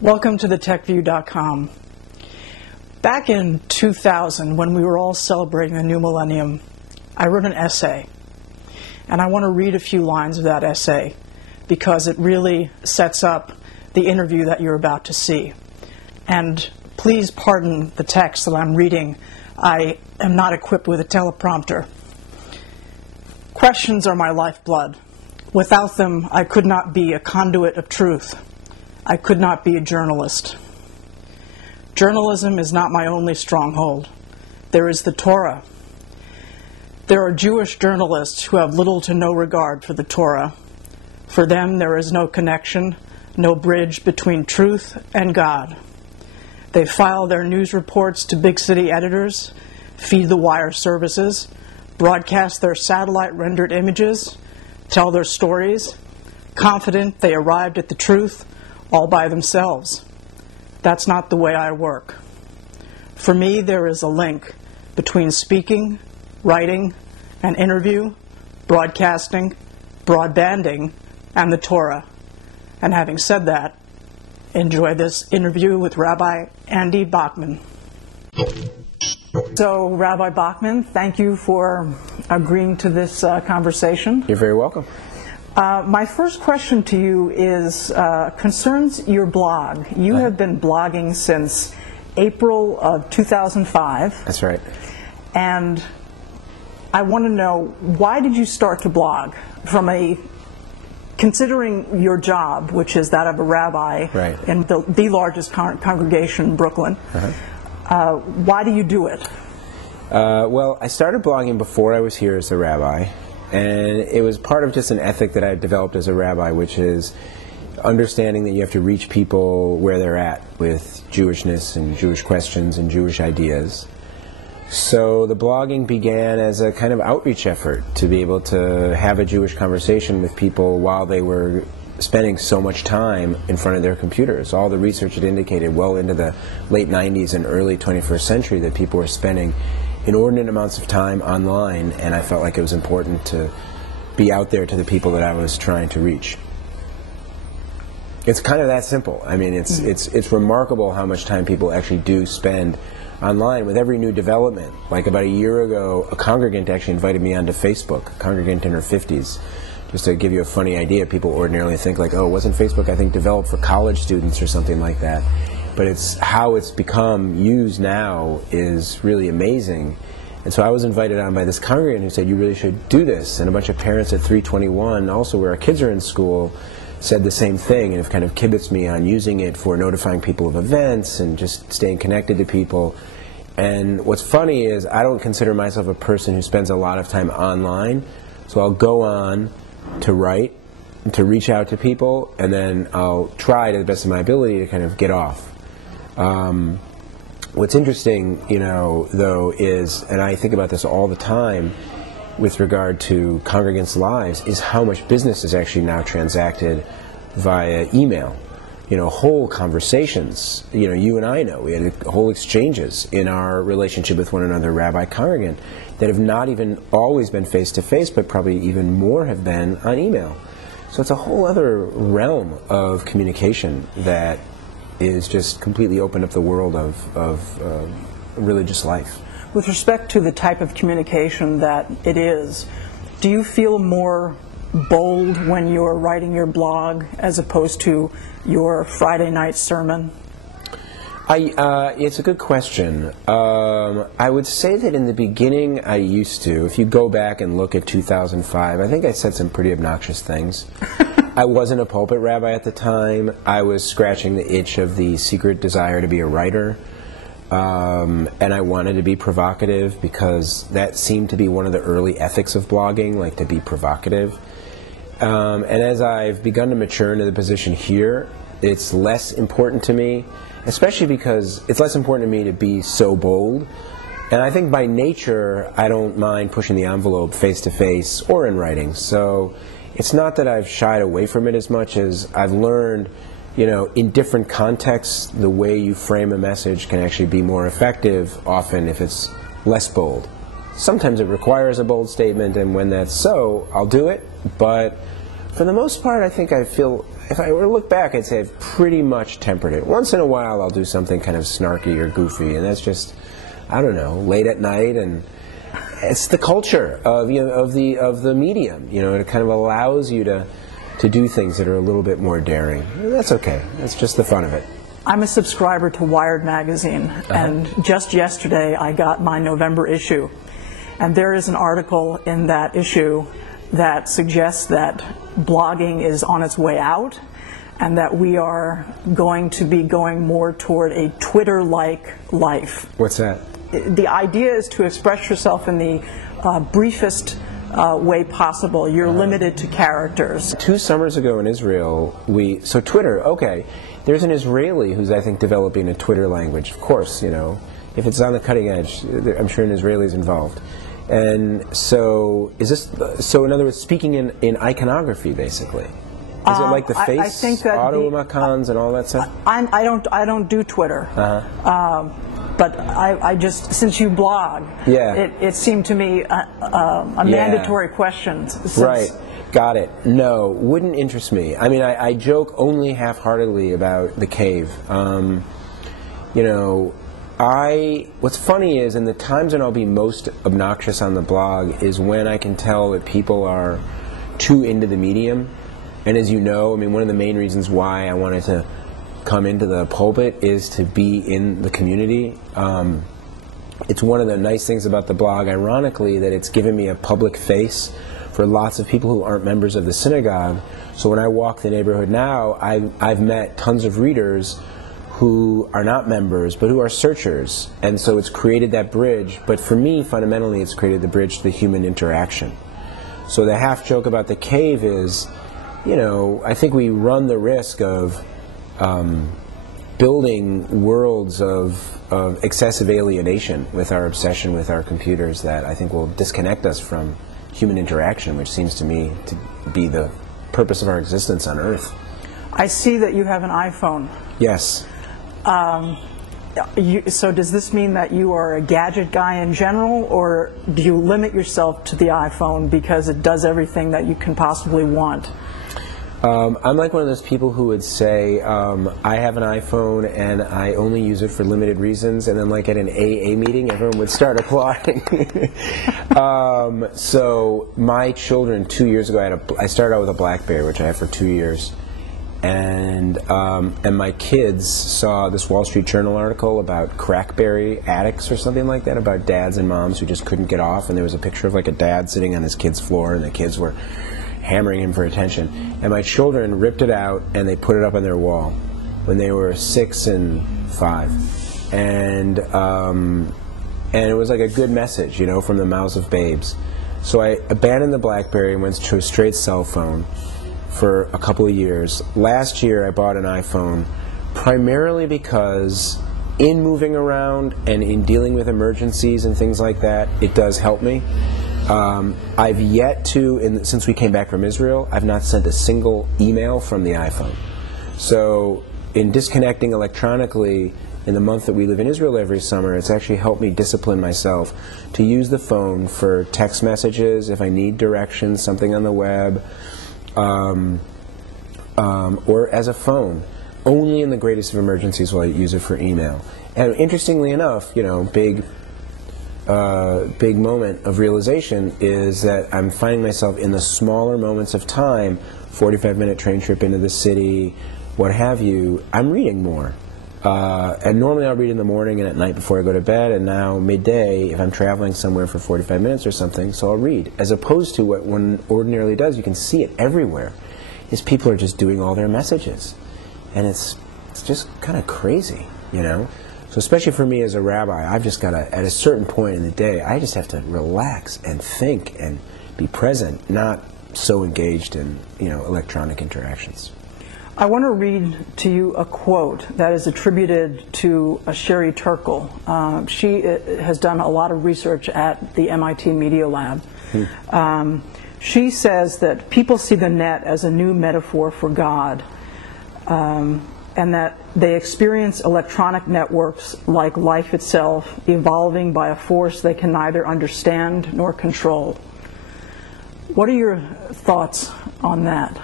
Welcome to thetechview.com. Back in 2000, when we were all celebrating the new millennium, I wrote an essay. And I want to read a few lines of that essay because it really sets up the interview that you're about to see. And please pardon the text that I'm reading. I am not equipped with a teleprompter. Questions are my lifeblood. Without them, I could not be a conduit of truth. I could not be a journalist. Journalism is not my only stronghold. There is the Torah. There are Jewish journalists who have little to no regard for the Torah. For them, there is no connection, no bridge between truth and God. They file their news reports to big city editors, feed the wire services, broadcast their satellite-rendered images, tell their stories, confident they arrived at the truth all by themselves. That's not the way I work. For me, there is a link between speaking, writing, an interview, broadcasting, broadbanding, and the Torah. And having said that, enjoy this interview with Rabbi Andy Bachman. So, Rabbi Bachman, thank you for agreeing to this conversation. You're very welcome. My first question to you is concerns your blog. You have been blogging since April of 2005. That's right. And I want to know, why did you start to blog? Considering your job, which is that of a rabbi in the largest congregation in Brooklyn, why do you do it? Well, I started blogging before I was here as a rabbi. And it was part of just an ethic that I developed as a rabbi, which is understanding that you have to reach people where they're at with Jewishness and Jewish questions and Jewish ideas. So the blogging began as a kind of outreach effort to be able to have a Jewish conversation with people while they were spending so much time in front of their computers. All the research had indicated well into the late 90s and early 21st century that people were spending inordinate amounts of time online, and I felt like it was important to be out there to the people that I was trying to reach. It's kind of that simple. I mean, it's remarkable how much time people actually do spend online with every new development. Like about a year ago, a congregant actually invited me onto Facebook, a congregant in her 50s. Just to give you a funny idea, people ordinarily think like, oh, wasn't Facebook, I think, developed for college students or something like that? But it's how it's become used now is really amazing. And so I was invited on by this congregant who said, you really should do this. And a bunch of parents at 321, also where our kids are in school, said the same thing and have kind of kibitzed me on using it for notifying people of events and just staying connected to people. And what's funny is I don't consider myself a person who spends a lot of time online. So I'll go on to write, to reach out to people, and then I'll try to the best of my ability to kind of get off. What's interesting, though, is, and I think about this all the time with regard to congregants' lives, is how much business is actually now transacted via email. Whole conversations, you and I know, we had whole exchanges in our relationship with one another, rabbi congregant, that have not even always been face-to-face, but probably even more have been on email. So it's a whole other realm of communication that is just completely opened up the world of religious life. With respect to the type of communication that it is, do you feel more bold when you're writing your blog as opposed to your Friday night sermon? It's a good question. I would say that in the beginning I used to. If you go back and look at 2005, I think I said some pretty obnoxious things. I wasn't a pulpit rabbi at the time. I was scratching the itch of the secret desire to be a writer. And I wanted to be provocative because that seemed to be one of the early ethics of blogging, like to be provocative. And as I've begun to mature into the position here, it's less important to me, especially because it's less important to me to be so bold. And I think by nature, I don't mind pushing the envelope face-to-face or in writing. So it's not that I've shied away from it as much as I've learned, in different contexts, the way you frame a message can actually be more effective, often if it's less bold. Sometimes it requires a bold statement, and when that's so, I'll do it. But for the most part, I think I feel if I were to look back, I'd say I've pretty much tempered it. Once in a while, I'll do something kind of snarky or goofy, and that's just, I don't know, late at night, and it's the culture of the medium. It kind of allows you to do things that are a little bit more daring. That's okay. That's just the fun of it. I'm a subscriber to Wired magazine, and just yesterday I got my November issue, and there is an article in that issue that suggests that blogging is on its way out, and that we are going to be going more toward a Twitter-like life. What's that? The idea is to express yourself in the briefest way possible. You're limited to characters. 2 summers ago in Israel, so Twitter, okay, there's an Israeli who's, I think, developing a Twitter language. Of course, if it's on the cutting edge, I'm sure an Israeli's involved. And so, in other words, speaking in iconography, basically? Is it like the face, I think that auto-emojis and all that stuff? I don't do Twitter. But I just, since you blog, it seemed to me a mandatory question. Right. Got it. No, wouldn't interest me. I mean, I joke only half-heartedly about the cave. What's funny is, in the times when I'll be most obnoxious on the blog is when I can tell that people are too into the medium. And as you know, I mean, one of the main reasons why I wanted to come into the pulpit is to be in the community. It's one of the nice things about the blog, ironically, that it's given me a public face for lots of people who aren't members of the synagogue. So when I walk the neighborhood now, I've met tons of readers who are not members, but who are searchers. And so it's created that bridge. But for me, fundamentally, it's created the bridge to the human interaction. So the half joke about the cave is, I think we run the risk of building worlds of excessive alienation with our obsession with our computers that I think will disconnect us from human interaction, which seems to me to be the purpose of our existence on Earth. I see that you have an iPhone. Yes. So does this mean that you are a gadget guy in general, or do you limit yourself to the iPhone because it does everything that you can possibly want? I'm like one of those people who would say, I have an iPhone and I only use it for limited reasons, and then like at an AA meeting, everyone would start applauding. So my children, 2 years ago, I started out with a BlackBerry, which I had for 2 years. And my kids saw this Wall Street Journal article about crackberry addicts or something like that, about dads and moms who just couldn't get off, and there was a picture of like a dad sitting on his kid's floor, and the kids were hammering him for attention. And my children ripped it out and they put it up on their wall when they were 6 and 5. And it was like a good message, from the mouths of babes. So I abandoned the BlackBerry and went to a straight cell phone for a couple of years. Last year I bought an iPhone primarily because in moving around and in dealing with emergencies and things like that, it does help me. I've yet to, since we came back from Israel, I've not sent a single email from the iPhone. So in disconnecting electronically in the month that we live in Israel every summer, it's actually helped me discipline myself to use the phone for text messages, if I need directions, something on the web, or as a phone. Only in the greatest of emergencies will I use it for email. And interestingly enough, big moment of realization is that I'm finding myself in the smaller moments of time, 45-minute train trip into the city, what have you, I'm reading more. And normally I'll read in the morning and at night before I go to bed, and now midday if I'm traveling somewhere for 45 minutes or something, so I'll read. As opposed to what one ordinarily does, you can see it everywhere, is people are just doing all their messages. And it's just kind of crazy, So especially for me as a rabbi, I've just got to, at a certain point in the day, I just have to relax and think and be present, not so engaged in, electronic interactions. I want to read to you a quote that is attributed to Sherry Turkle. She has done a lot of research at the MIT Media Lab. She says that people see the net as a new metaphor for God, and that they experience electronic networks like life itself, evolving by a force they can neither understand nor control. What are your thoughts on that?